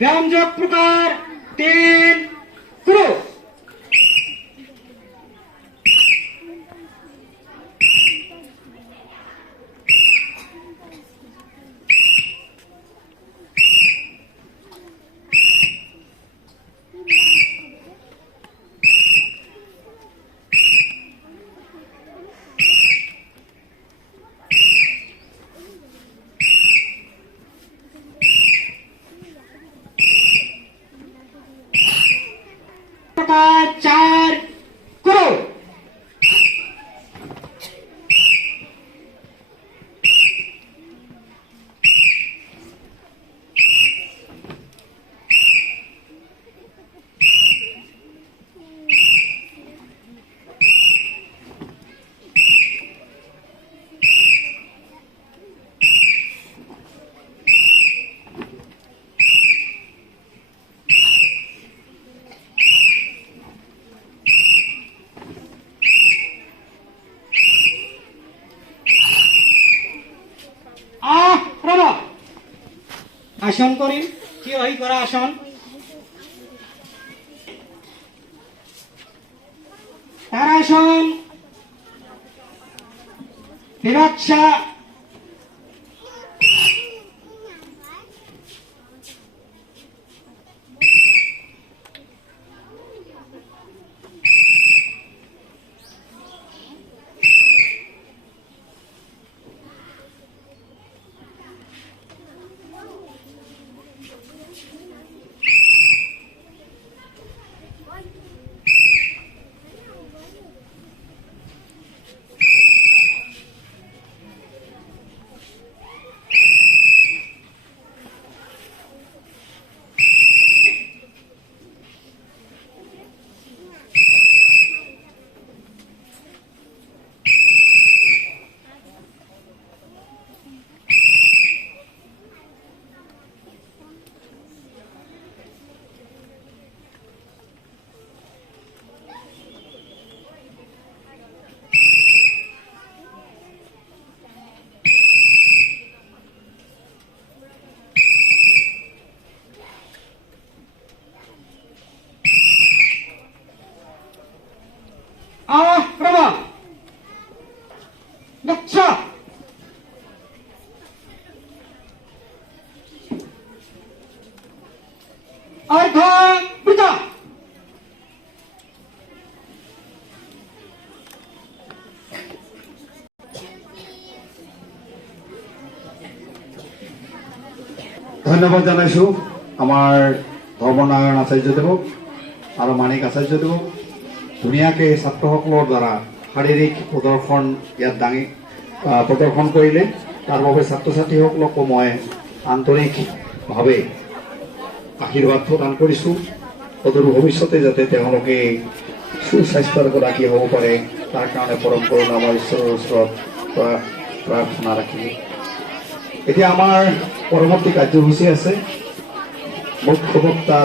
ব্যঞ্জক প্রকার 3 শুরু। প্রকার 4 শুরু। আসন করিম কি ওই করা আসন তারাসন বিরাটসা প্রভা লক্ষ্য অর্ধ পিতা ধন্যবাদ জানাইছো আমাৰ ধৰ্মনাৰায়ণ আচাৰ্যদেৱক আৰু মানিক আচাৰ্যদেৱক ধুনীয়াকৈ ছাত্ৰসকলৰ দ্বাৰা শাৰীৰিক প্ৰদৰ্শন ইয়াত প্ৰদৰ্শন কৰিলে তাৰ বাবে ছাত্ৰ ছাত্ৰীসকলকো মই আন্তৰিকভাৱে আশীৰ্বাদ প্ৰদান কৰিছোঁ সদূৰ ভৱিষ্যতে যাতে তেওঁলোকে সুস্বাস্থ্যৰ গৰাকী হ'ব পাৰে তাৰ কাৰণে পৰম কৰুণাময় ঈশ্বৰৰ ওচৰত প্ৰাৰ্থনা ৰাখিলোঁ। এতিয়া আমাৰ পৰৱৰ্তী কাৰ্যসূচী আছে মুখ্য বক্তা